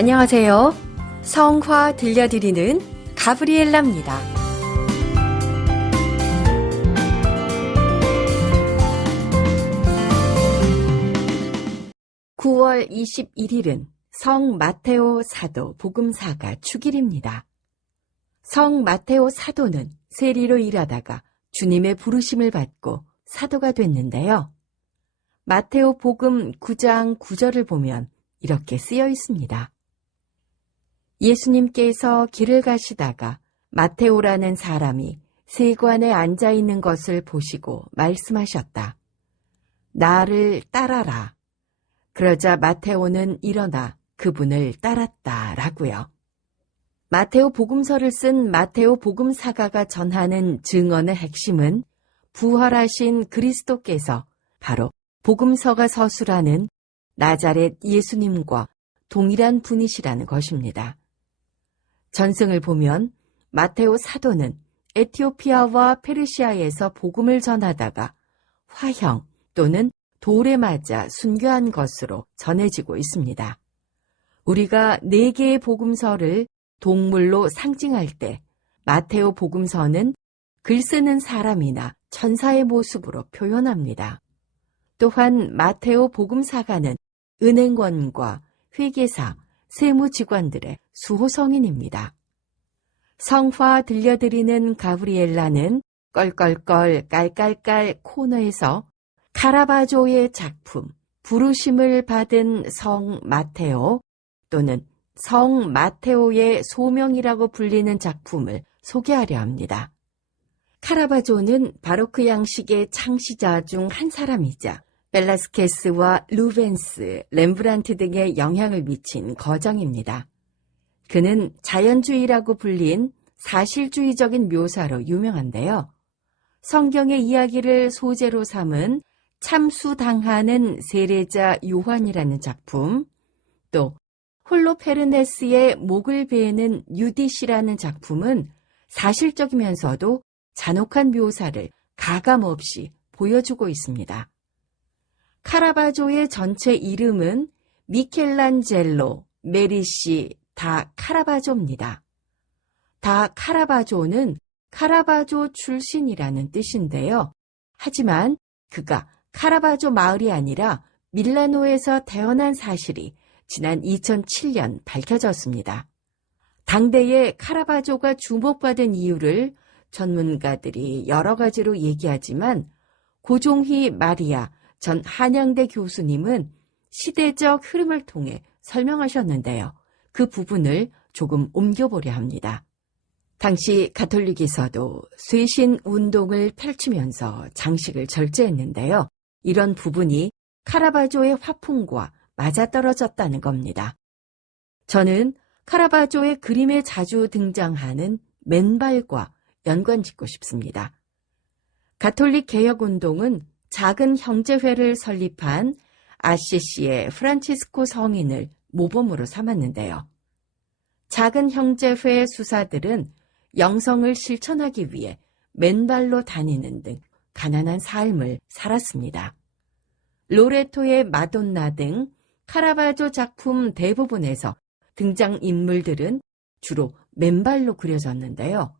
안녕하세요. 성화 들려드리는 가브리엘라입니다. 9월 21일은 성 마테오 사도 복음사가 축일입니다. 성 마테오 사도는 세리로 일하다가 주님의 부르심을 받고 사도가 됐는데요. 마테오 복음 9장 9절을 보면 이렇게 쓰여 있습니다. 예수님께서 길을 가시다가 마테오라는 사람이 세관에 앉아 있는 것을 보시고 말씀하셨다. 나를 따라라. 그러자 마테오는 일어나 그분을 따랐다라고요. 마테오 복음서를 쓴 마테오 복음사가가 전하는 증언의 핵심은 부활하신 그리스도께서 바로 복음서가 서술하는 나자렛 예수님과 동일한 분이시라는 것입니다. 전승을 보면 마테오 사도는 에티오피아와 페르시아에서 복음을 전하다가 화형 또는 돌에 맞아 순교한 것으로 전해지고 있습니다. 우리가 4개의 복음서를 동물로 상징할 때 마테오 복음서는 글 쓰는 사람이나 천사의 모습으로 표현합니다. 또한 마테오 복음사가는 은행권과 회계사, 세무직관들의 수호성인입니다. 성화 들려드리는 가브리엘라는 껄껄껄 깔깔깔 코너에서 카라바조의 작품 부르심을 받은 성 마테오 또는 성 마테오의 소명이라고 불리는 작품을 소개하려 합니다. 카라바조는 바로크 양식의 창시자 중 한 사람이자 벨라스케스와 루벤스, 렘브란트 등의 영향을 미친 거장입니다. 그는 자연주의라고 불린 사실주의적인 묘사로 유명한데요. 성경의 이야기를 소재로 삼은 참수당하는 세례자 요한이라는 작품, 또 홀로페르네스의 목을 베는 유디시라는 작품은 사실적이면서도 잔혹한 묘사를 가감없이 보여주고 있습니다. 카라바조의 전체 이름은 미켈란젤로, 메리시, 다 카라바조입니다. 다 카라바조는 카라바조 출신이라는 뜻인데요. 하지만 그가 카라바조 마을이 아니라 밀라노에서 태어난 사실이 지난 2007년 밝혀졌습니다. 당대에 카라바조가 주목받은 이유를 전문가들이 여러 가지로 얘기하지만 고종희 마리아 전 한양대 교수님은 시대적 흐름을 통해 설명하셨는데요. 그 부분을 조금 옮겨보려 합니다. 당시 가톨릭에서도 쇄신 운동을 펼치면서 장식을 절제했는데요. 이런 부분이 카라바조의 화풍과 맞아떨어졌다는 겁니다. 저는 카라바조의 그림에 자주 등장하는 맨발과 연관짓고 싶습니다. 가톨릭 개혁운동은 작은 형제회를 설립한 아시시의 프란치스코 성인을 모범으로 삼았는데요. 작은 형제회 수사들은 영성을 실천하기 위해 맨발로 다니는 등 가난한 삶을 살았습니다. 로레토의 마돈나 등 카라바조 작품 대부분에서 등장인물들은 주로 맨발로 그려졌는데요.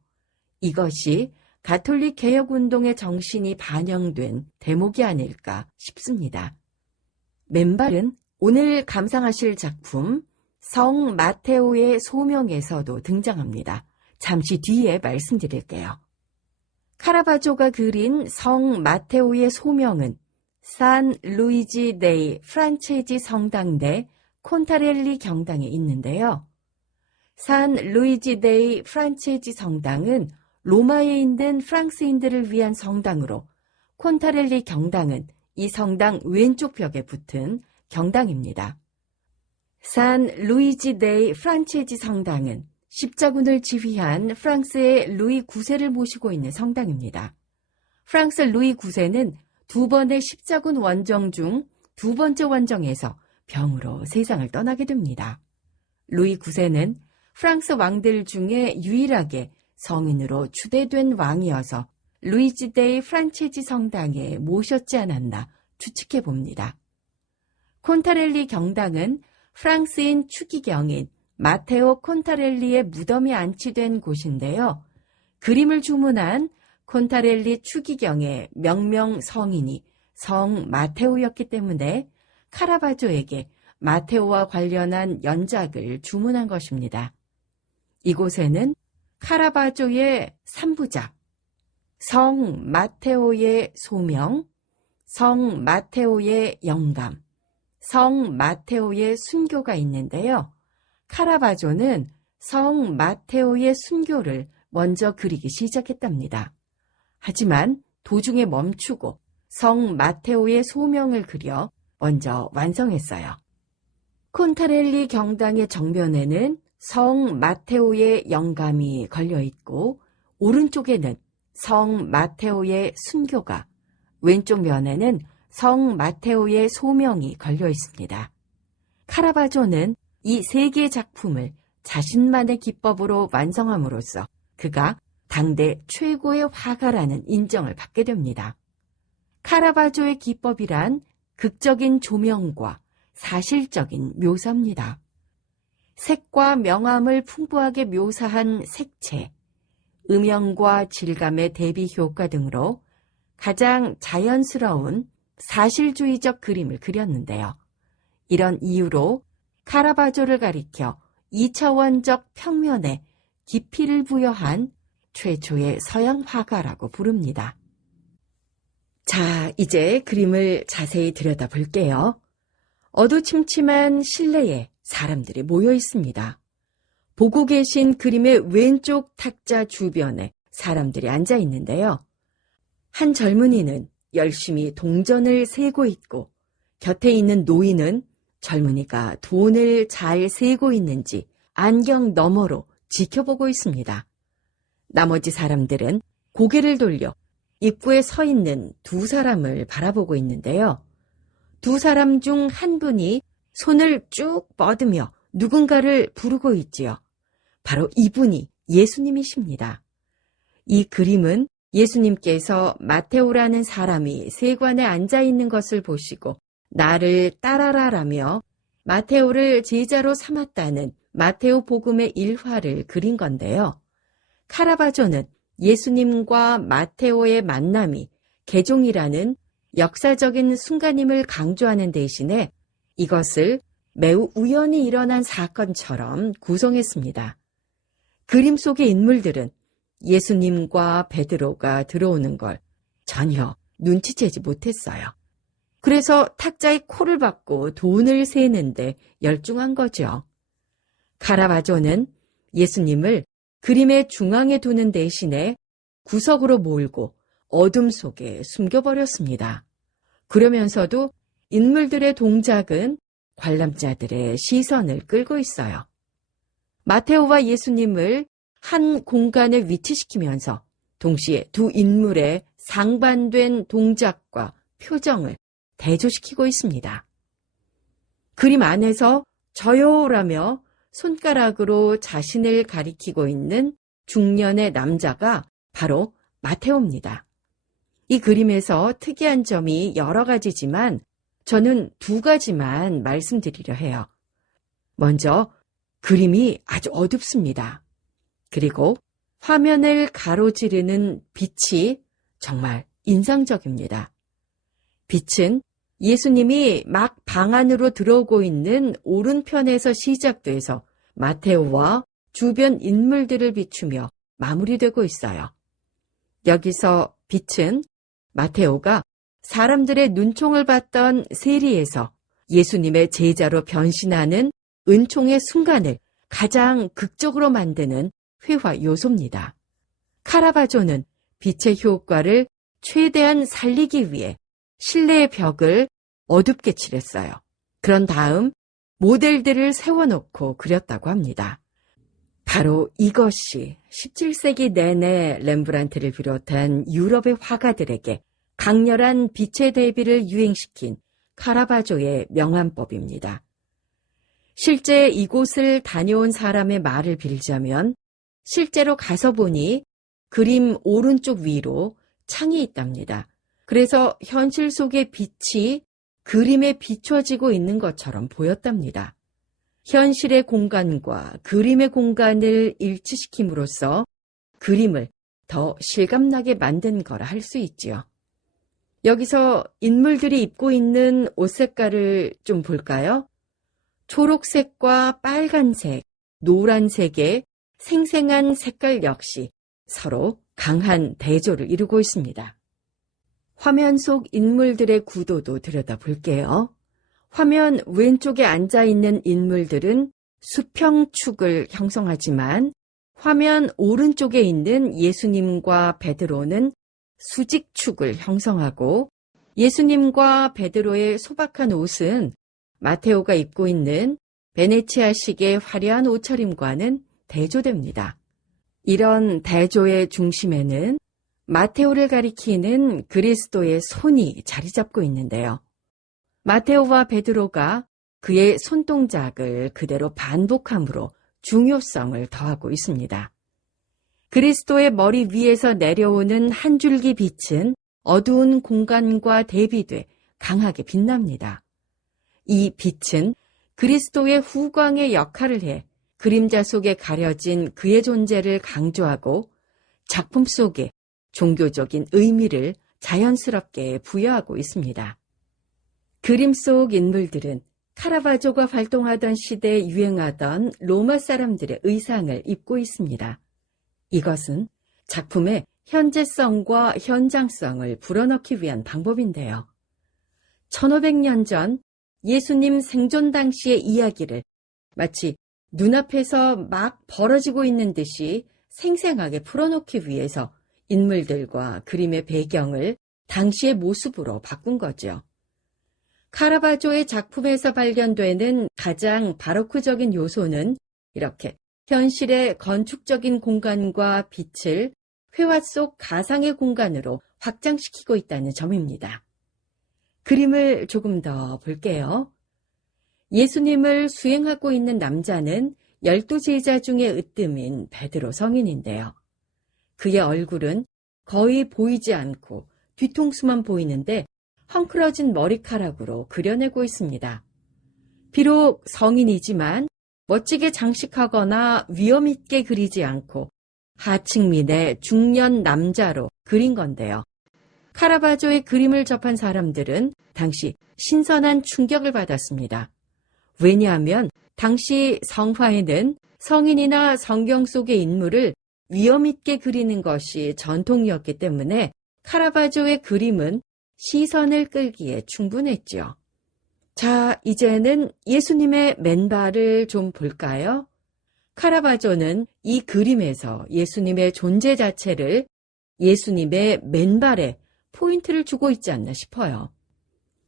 이것이 가톨릭 개혁운동의 정신이 반영된 대목이 아닐까 싶습니다. 맨발은 오늘 감상하실 작품 성 마테오의 소명에서도 등장합니다. 잠시 뒤에 말씀드릴게요. 카라바조가 그린 성 마테오의 소명은 산 루이지 데이 프란체지 성당 내 콘타렐리 경당에 있는데요. 산 루이지 데이 프란체지 성당은 로마에 있는 프랑스인들을 위한 성당으로 콘타렐리 경당은 이 성당 왼쪽 벽에 붙은 경당입니다. 산 루이지 데이 프란체지 성당은 십자군을 지휘한 프랑스의 루이 9세를 모시고 있는 성당입니다. 프랑스 루이 9세는 2번의 십자군 원정 중 2번째 원정에서 병으로 세상을 떠나게 됩니다. 루이 9세는 프랑스 왕들 중에 유일하게 성인으로 추대된 왕이어서 루이지 데이 프란체지 성당에 모셨지 않았나 추측해 봅니다. 콘타렐리 경당은 프랑스인 추기경인 마테오 콘타렐리의 무덤이 안치된 곳인데요. 그림을 주문한 콘타렐리 추기경의 명명 성인이 성 마테오였기 때문에 카라바조에게 마테오와 관련한 연작을 주문한 것입니다. 이곳에는 카라바조의 3부작, 성 마테오의 소명, 성 마테오의 영감, 성 마테오의 순교가 있는데요. 카라바조는 성 마테오의 순교를 먼저 그리기 시작했답니다. 하지만 도중에 멈추고 성 마테오의 소명을 그려 먼저 완성했어요. 콘타렐리 경당의 정면에는 성 마테오의 영감이 걸려있고 오른쪽에는 성 마테오의 순교가, 왼쪽 면에는 성 마테오의 소명이 걸려 있습니다. 카라바조는 이 세 개의 작품을 자신만의 기법으로 완성함으로써 그가 당대 최고의 화가라는 인정을 받게 됩니다. 카라바조의 기법이란 극적인 조명과 사실적인 묘사입니다. 색과 명암을 풍부하게 묘사한 색채, 음영과 질감의 대비 효과 등으로 가장 자연스러운 사실주의적 그림을 그렸는데요. 이런 이유로 카라바조를 가리켜 2차원적 평면에 깊이를 부여한 최초의 서양 화가라고 부릅니다. 자, 이제 그림을 자세히 들여다볼게요. 어두침침한 실내에 사람들이 모여 있습니다. 보고 계신 그림의 왼쪽 탁자 주변에 사람들이 앉아 있는데요. 한 젊은이는 열심히 동전을 세고 있고 곁에 있는 노인은 젊은이가 돈을 잘 세고 있는지 안경 너머로 지켜보고 있습니다. 나머지 사람들은 고개를 돌려 입구에 서 있는 두 사람을 바라보고 있는데요. 두 사람 중 한 분이 손을 쭉 뻗으며 누군가를 부르고 있지요. 바로 이분이 예수님이십니다. 이 그림은 예수님께서 마테오라는 사람이 세관에 앉아 있는 것을 보시고 나를 따라라라며 마테오를 제자로 삼았다는 마테오 복음의 일화를 그린 건데요. 카라바조는 예수님과 마테오의 만남이 개종이라는 역사적인 순간임을 강조하는 대신에 이것을 매우 우연히 일어난 사건처럼 구성했습니다. 그림 속의 인물들은 예수님과 베드로가 들어오는 걸 전혀 눈치채지 못했어요. 그래서 탁자에 코를 박고 돈을 세는데 열중한 거죠. 카라바조는 예수님을 그림의 중앙에 두는 대신에 구석으로 몰고 어둠 속에 숨겨버렸습니다. 그러면서도 인물들의 동작은 관람자들의 시선을 끌고 있어요. 마테오와 예수님을 한 공간에 위치시키면서 동시에 두 인물의 상반된 동작과 표정을 대조시키고 있습니다. 그림 안에서 저요라며 손가락으로 자신을 가리키고 있는 중년의 남자가 바로 마테오입니다. 이 그림에서 특이한 점이 여러 가지지만 저는 두 가지만 말씀드리려 해요. 먼저 그림이 아주 어둡습니다. 그리고 화면을 가로지르는 빛이 정말 인상적입니다. 빛은 예수님이 막 방 안으로 들어오고 있는 오른편에서 시작돼서 마테오와 주변 인물들을 비추며 마무리되고 있어요. 여기서 빛은 마테오가 사람들의 눈총을 받던 세리에서 예수님의 제자로 변신하는 은총의 순간을 가장 극적으로 만드는 회화 요소입니다. 카라바조는 빛의 효과를 최대한 살리기 위해 실내의 벽을 어둡게 칠했어요. 그런 다음 모델들을 세워놓고 그렸다고 합니다. 바로 이것이 17세기 내내 렘브란트를 비롯한 유럽의 화가들에게 강렬한 빛의 대비를 유행시킨 카라바조의 명암법입니다. 실제 이곳을 다녀온 사람의 말을 빌자면 실제로 가서 보니 그림 오른쪽 위로 창이 있답니다. 그래서 현실 속의 빛이 그림에 비춰지고 있는 것처럼 보였답니다. 현실의 공간과 그림의 공간을 일치시킴으로써 그림을 더 실감나게 만든 거라 할 수 있지요. 여기서 인물들이 입고 있는 옷 색깔을 좀 볼까요? 초록색과 빨간색, 노란색의 생생한 색깔 역시 서로 강한 대조를 이루고 있습니다. 화면 속 인물들의 구도도 들여다볼게요. 화면 왼쪽에 앉아있는 인물들은 수평축을 형성하지만 화면 오른쪽에 있는 예수님과 베드로는 수직축을 형성하고 예수님과 베드로의 소박한 옷은 마테오가 입고 있는 베네치아식의 화려한 옷차림과는 대조됩니다. 이런 대조의 중심에는 마테오를 가리키는 그리스도의 손이 자리 잡고 있는데요. 마테오와 베드로가 그의 손동작을 그대로 반복함으로 중요성을 더하고 있습니다. 그리스도의 머리 위에서 내려오는 한 줄기 빛은 어두운 공간과 대비돼 강하게 빛납니다. 이 빛은 그리스도의 후광의 역할을 해 그림자 속에 가려진 그의 존재를 강조하고 작품 속에 종교적인 의미를 자연스럽게 부여하고 있습니다. 그림 속 인물들은 카라바조가 활동하던 시대에 유행하던 로마 사람들의 의상을 입고 있습니다. 이것은 작품의 현재성과 현장성을 불어넣기 위한 방법인데요. 1500년 전 예수님 생존 당시의 이야기를 마치 눈앞에서 막 벌어지고 있는 듯이 생생하게 풀어놓기 위해서 인물들과 그림의 배경을 당시의 모습으로 바꾼 거죠. 카라바조의 작품에서 발견되는 가장 바로크적인 요소는 이렇게 현실의 건축적인 공간과 빛을 회화 속 가상의 공간으로 확장시키고 있다는 점입니다. 그림을 조금 더 볼게요. 예수님을 수행하고 있는 남자는 12제자 중에 으뜸인 베드로 성인인데요. 그의 얼굴은 거의 보이지 않고 뒤통수만 보이는데 헝클어진 머리카락으로 그려내고 있습니다. 비록 성인이지만 멋지게 장식하거나 위험 있게 그리지 않고 하층민의 중년 남자로 그린 건데요. 카라바조의 그림을 접한 사람들은 당시 신선한 충격을 받았습니다. 왜냐하면 당시 성화에는 성인이나 성경 속의 인물을 위험 있게 그리는 것이 전통이었기 때문에 카라바조의 그림은 시선을 끌기에 충분했죠. 자, 이제는 예수님의 맨발을 좀 볼까요? 카라바조는 이 그림에서 예수님의 존재 자체를 예수님의 맨발에 포인트를 주고 있지 않나 싶어요.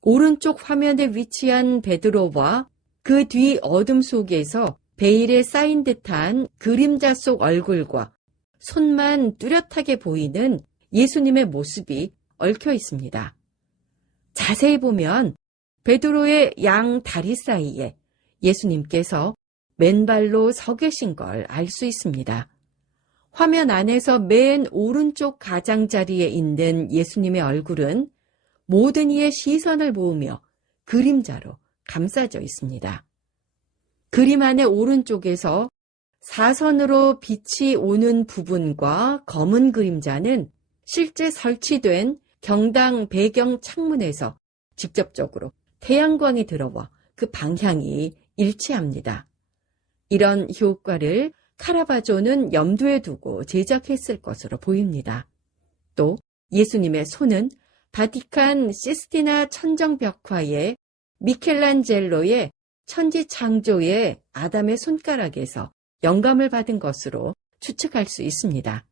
오른쪽 화면에 위치한 베드로와 그 뒤 어둠 속에서 베일에 쌓인 듯한 그림자 속 얼굴과 손만 뚜렷하게 보이는 예수님의 모습이 얽혀 있습니다. 자세히 보면 베드로의 양 다리 사이에 예수님께서 맨발로 서 계신 걸 알 수 있습니다. 화면 안에서 맨 오른쪽 가장자리에 있는 예수님의 얼굴은 모든 이의 시선을 모으며 그림자로 감싸져 있습니다. 그림 안의 오른쪽에서 사선으로 빛이 오는 부분과 검은 그림자는 실제 설치된 경당 배경 창문에서 직접적으로 태양광이 들어와 그 방향이 일치합니다. 이런 효과를 카라바조는 염두에 두고 제작했을 것으로 보입니다. 또 예수님의 손은 바티칸 시스티나 천정벽화에 미켈란젤로의 천지창조의 아담의 손가락에서 영감을 받은 것으로 추측할 수 있습니다.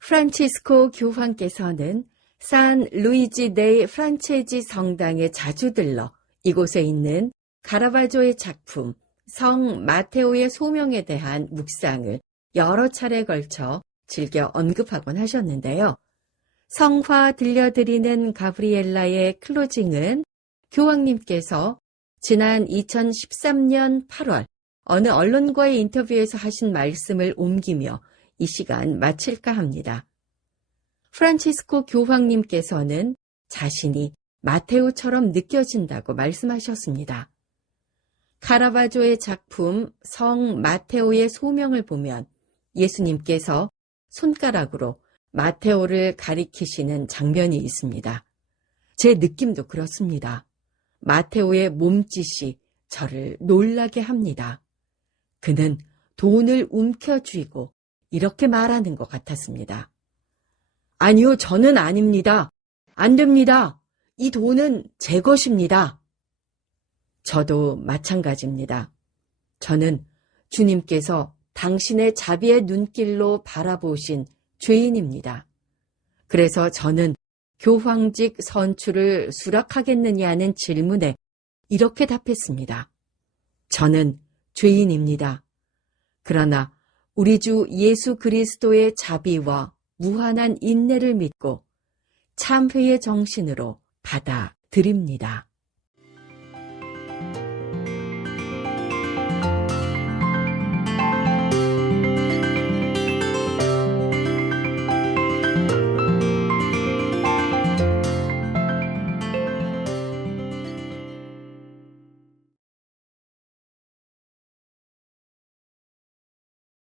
프란치스코 교황께서는 산 루이지 데이 프란체지 성당에 자주 들러 이곳에 있는 카라바조의 작품 성 마테오의 소명에 대한 묵상을 여러 차례에 걸쳐 즐겨 언급하곤 하셨는데요. 성화 들려드리는 가브리엘라의 클로징은 교황님께서 지난 2013년 8월 어느 언론과의 인터뷰에서 하신 말씀을 옮기며 이 시간 마칠까 합니다. 프란치스코 교황님께서는 자신이 마테오처럼 느껴진다고 말씀하셨습니다. 카라바조의 작품 성 마테오의 소명을 보면 예수님께서 손가락으로 마테오를 가리키시는 장면이 있습니다. 제 느낌도 그렇습니다. 마테오의 몸짓이 저를 놀라게 합니다. 그는 돈을 움켜쥐고 이렇게 말하는 것 같았습니다. 아니요, 저는 아닙니다. 안 됩니다. 이 돈은 제 것입니다. 저도 마찬가지입니다. 저는 주님께서 당신의 자비의 눈길로 바라보신 죄인입니다. 그래서 저는 교황직 선출을 수락하겠느냐는 질문에 이렇게 답했습니다. 저는 죄인입니다. 그러나 우리 주 예수 그리스도의 자비와 무한한 인내를 믿고 참회의 정신으로 받아드립니다.